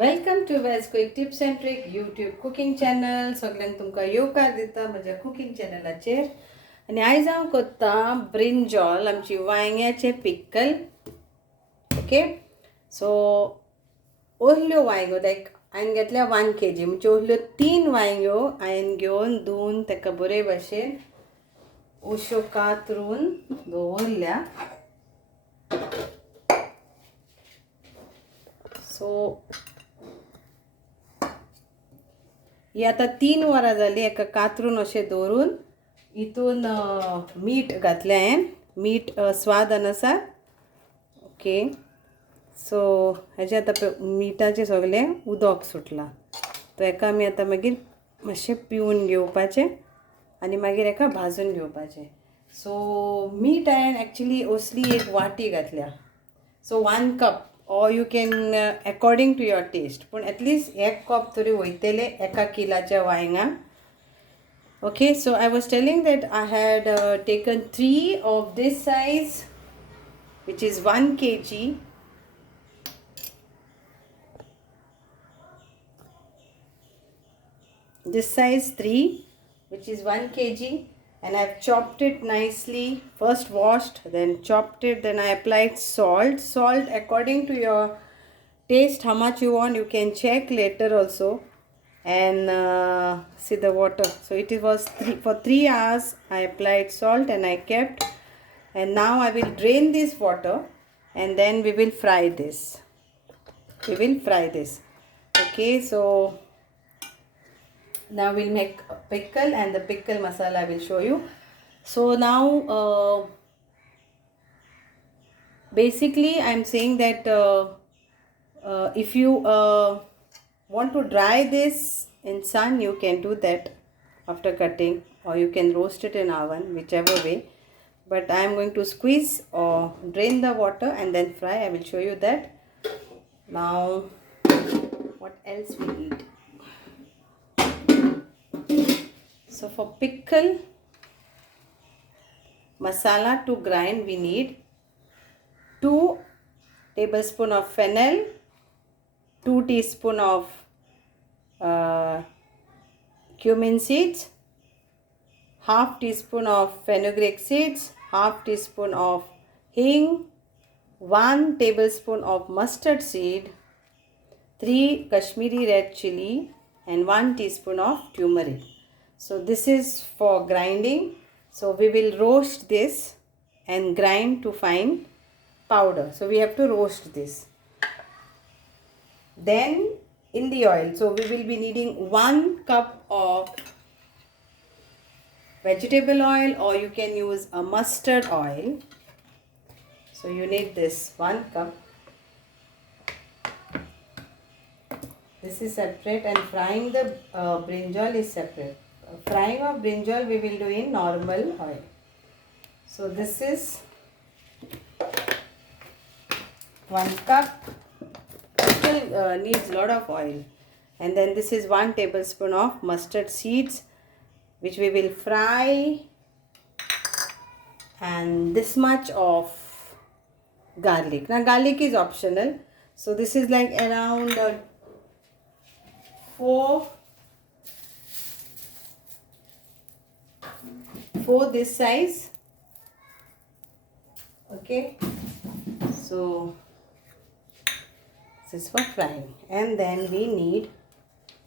Welcome to veg quick tips and trick YouTube cooking channel. सगळ्यांक तुमकां येवकार दिता म्हज्या कुकिंग चॅनलाचेर. आनी आयज हांव करता ब्रिंजॉल, आमची वांयग्याचे पिक्कल. ओके, सो ओहल्यो वांयग्यो लायक हांवें घेतल्या 1 kg, म्हणजे ओहल्यो 3 वांयग्यो हांवें घेवन धुवन ताका बरे भशेन उश्यो कातरून दवरल्या. सो ही आतां 3 वरां जालीं हेका कातरून अशें दवरून. हितून मीठ घातलें हांवें, मीठ स्वाद अनुसार. ओके, सो हेजें आतां मिठाचें सगळें उदक सुटलां. तो हेका आमी आतां मागीर मातशें पिवून घेवपाचें आनी मागीर हेका भाजून घेवपाचें. सो मीठ हांवें एक्चुली असली 1 वाटी घातल्या. सो 1 cup or you can according to your taste, पण एटलीस्ट 1 कप तरी वयतले एका किलाच्या वांयग्यांक. Okay, so I was telling that I had taken 3 of this size, which is 1 kg. This size 3, which is 1 kg, and I've chopped it nicely. First washed, then chopped it, then I applied salt according to your taste, how much you want. You can check later also. And see the water, so it was for 3 hours I applied salt and I kept. And now I will drain this water and then we will fry this. Okay, so now we'll make a pickle, and the pickle masala I will show you. So now basically I'm saying that if you want to dry this in sun, you can do that after cutting, or you can roast it in oven, whichever way. But I am going to squeeze or drain the water and then fry. I will show you that. Now what else we need? So for pickle masala to grind, we need 2 tablespoons of fennel, 2 teaspoons of cumin seeds, half teaspoon of fenugreek seeds, half teaspoon of hing, 1 tablespoon of mustard seed, 3 Kashmiri red chili, and 1 teaspoon of turmeric. So this is for grinding. So we will roast this and grind to fine powder. So we have to roast this. Then in the oil, so we will be needing 1 cup of vegetable oil, or you can use a mustard oil. So you need this 1 cup. This is separate, and frying the brinjal is separate. Frying of brinjal we will do in normal oil. So this is 1 cup. Still needs a lot of oil. And then this is 1 tablespoon of mustard seeds, which we will fry, and this much of garlic. Now garlic is optional, so this is like around 4 this size. Okay, so this is for frying. And then we need,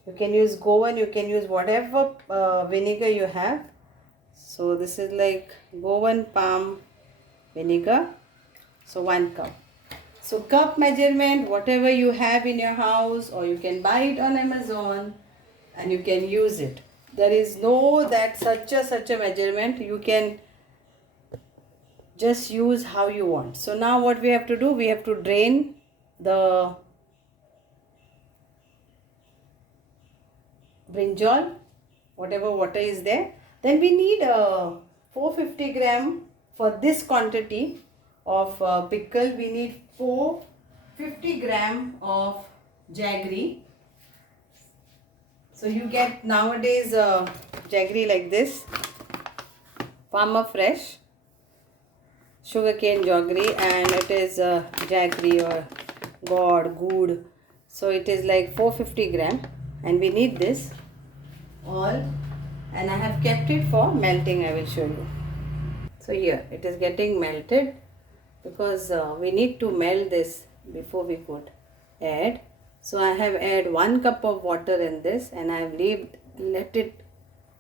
you can use Goan, you can use whatever vinegar you have. So this is like Goan palm vinegar. So 1 cup. So cup measurement, whatever you have in your house, or you can buy it on Amazon and you can use it. There is no that such a measurement. You can just use how you want. So now what we have to do, we have to drain the brinjal, whatever water is there. Then we need 450 gram for this quantity of pickle. We need 450 gram of jaggery. So you get nowadays jaggery like this, farmer fresh sugarcane jaggery, and it is jaggery or gourd. So it is like 450 gram, and we need this all, and I have kept it for melting. I will show you. So here it is getting melted, because we need to melt this before we could add. So I have add 1 cup of water in this, and I have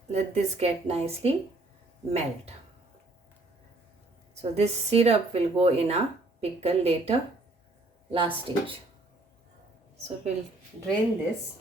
let this get nicely melt. So this syrup will go in a pickle later, last stage. So we'll drain this.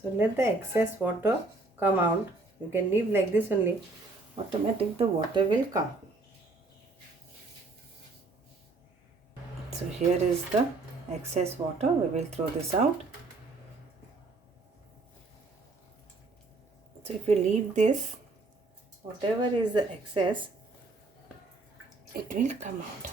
So let the excess water come out. You can leave like this only. Automatic the water will come. So here is the excess water. We will throw this out. So if you leave this, whatever is the excess, it will come out.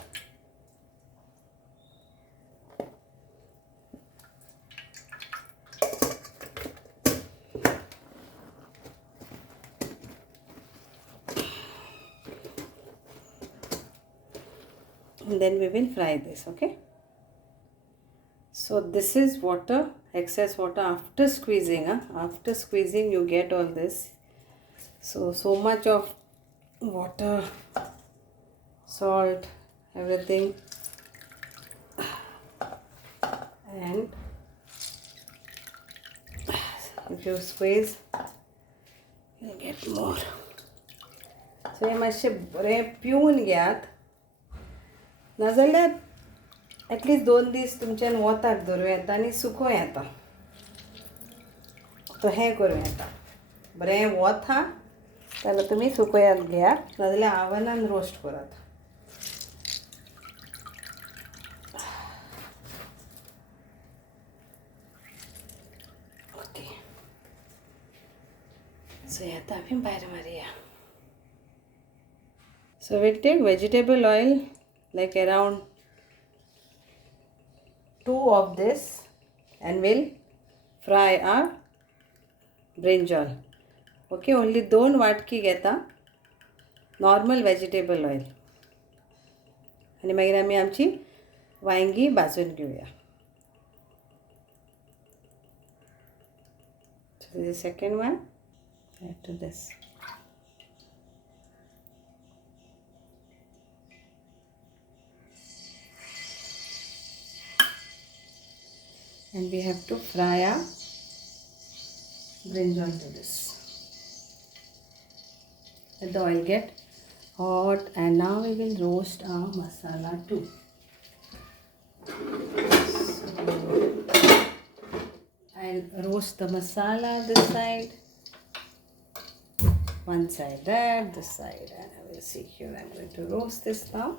And then we will fry this, okay? So this is water, excess water after squeezing. After squeezing you get all this. So much of water, salt, everything, and if you squeeze you'll get more. So हे मातशे बरे पिवन घेयात, नाजाल्यार at least 2 दीस तुमच्यान वताक दवरूं येता आनी सुकोवं येता. तो हें करूं येता, बरें वत हा जाल्यार तुमी सुकोयात घेयात, नाजाल्यार आवनान रोस्ट करात. ओके, सो येता आमी भायर मारया. So we'll take vegetable oil, like around 2 of this, and we'll fry our brinjal. Okay, only 2 वाटकी घेता नॉर्मल वेजिटेबल ऑयल, आणि मागीर आमी आमची वांयगी भाजून घेवया. So this is the second one. Add to this. And we have to fry our brinjal to this. Let the oil get hot, and now we will roast our masala too. So I'll roast the masala this side, one side that, this side, and I will see here. I'm going to roast this now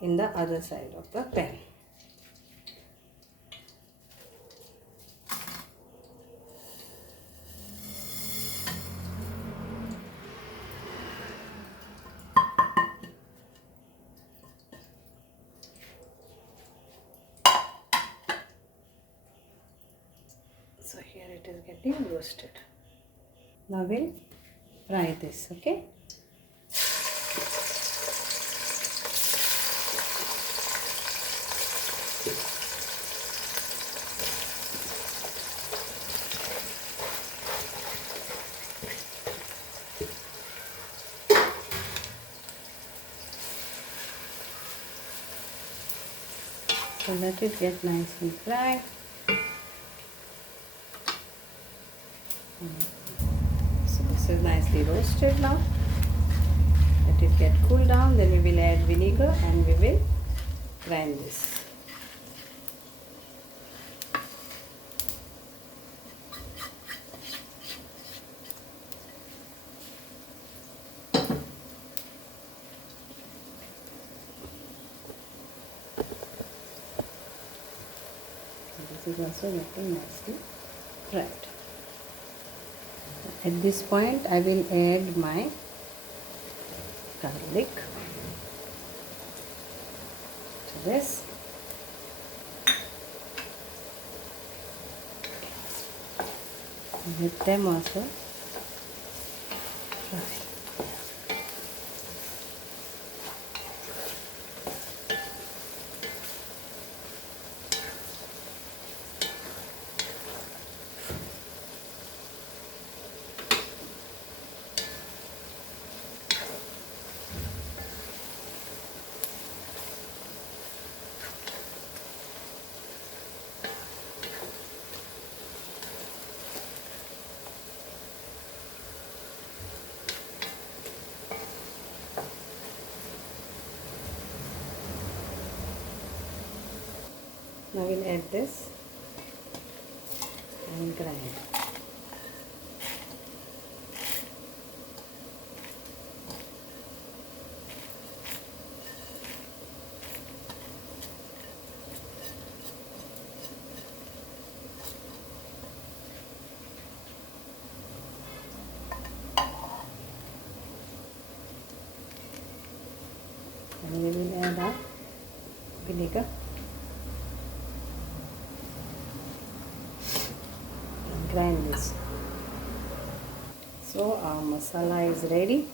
in the other side of the pan. So here it is getting roasted. Now we'll fry this, okay? So let it get nicely fried. So this is nicely roasted now. Let it get cool down, then we will add vinegar and we will grind this. is also getting nicely fried. At this point I will add my garlic to this. Let them also fry. Now we'll add this and grind. And we will add our vinegar. Grind this. So our masala is ready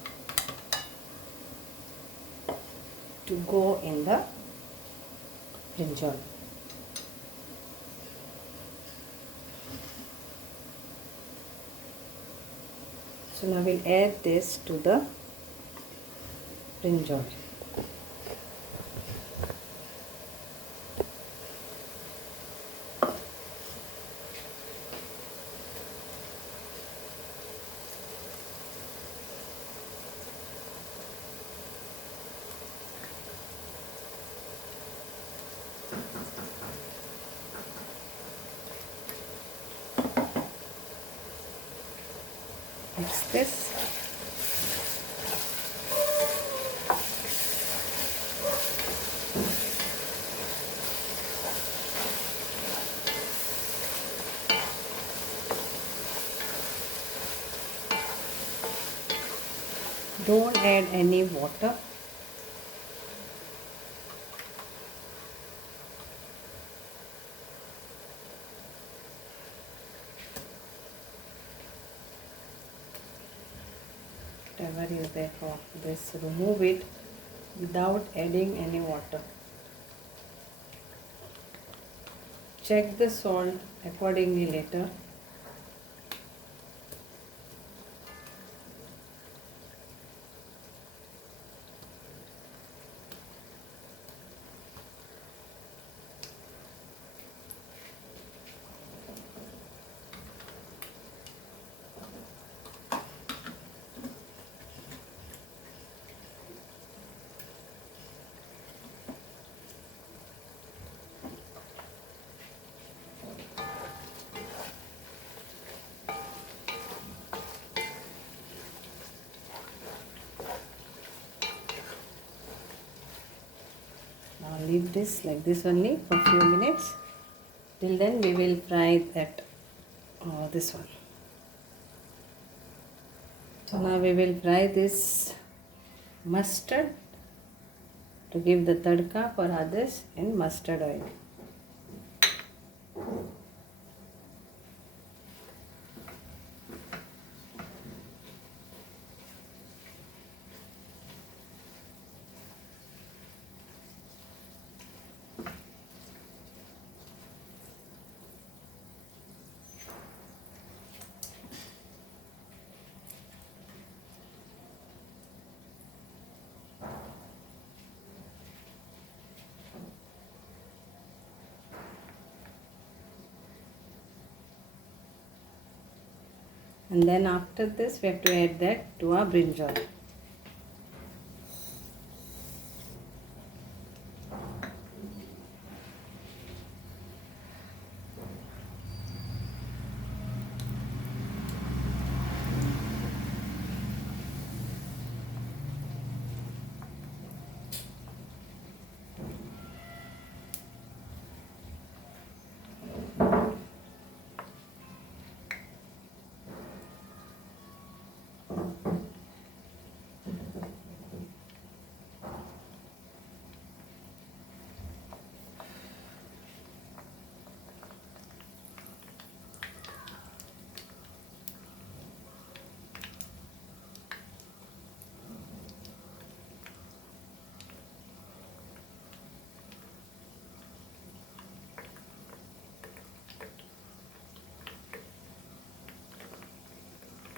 to go in the brinjal. So now we'll add this to the brinjal. Mix this. Don't add any water. Whatever is there for this, remove it without adding any water. Check the salt accordingly later. Now leave this like this only for few minutes. Till then we will fry that this one. So now we will fry this mustard to give the tadka for others in mustard oil. And then after this we have to add that to our brinjal.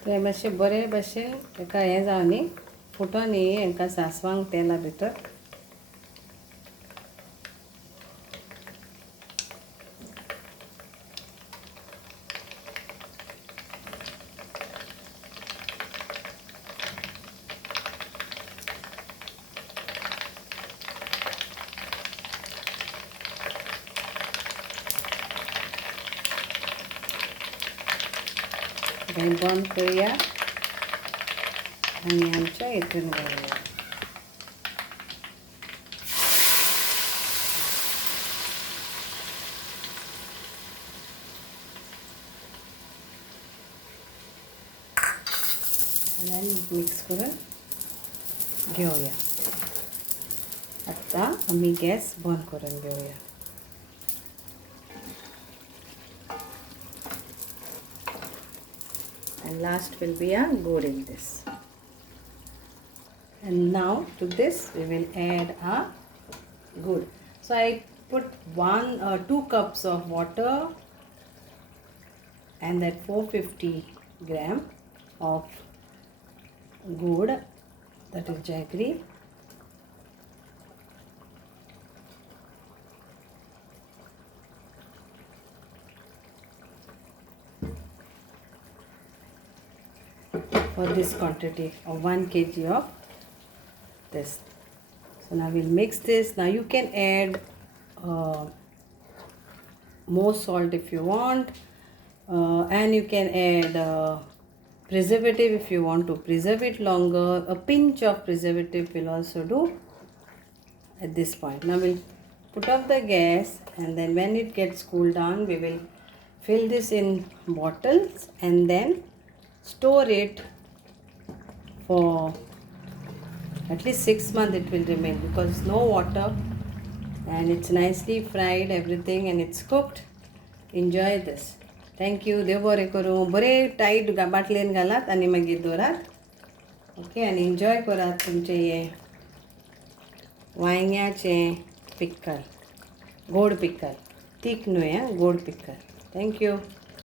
हे मातशें बरे भशेन ताका हें जावन न्ही futon न्ही हांकां सासवांक तेला भितर बंद करूया आनी आमच्या हितून घालूया. मिक्स करून घेऊया. आता आम्ही गॅस बंद करून घेऊया. And last will be a gourd in this. And now to this we will add a gourd. So I put 2 cups of water and that 450 gram of gourd, that is jaggery. For this quantity of 1 kg of this. So now we'll mix this. Now you can add more salt if you want, and you can add preservative if you want to preserve it longer. A pinch of preservative will also do at this point. Now we'll put off the gas, and then when it gets cooled down we will fill this in bottles and then store it for at least 6 months. It will remain because no water and it's nicely fried everything and it's cooked. Enjoy this. Thank you. देव बरें करूं. बरें tight बाटलेन घालात आनी मागीर दवरात. Okay आनी enjoy करात तुमचें हें वांयग्याचें पिक्कल, गोड पिक्कल. तीख न्हय गोड पिक्कल. Thank you.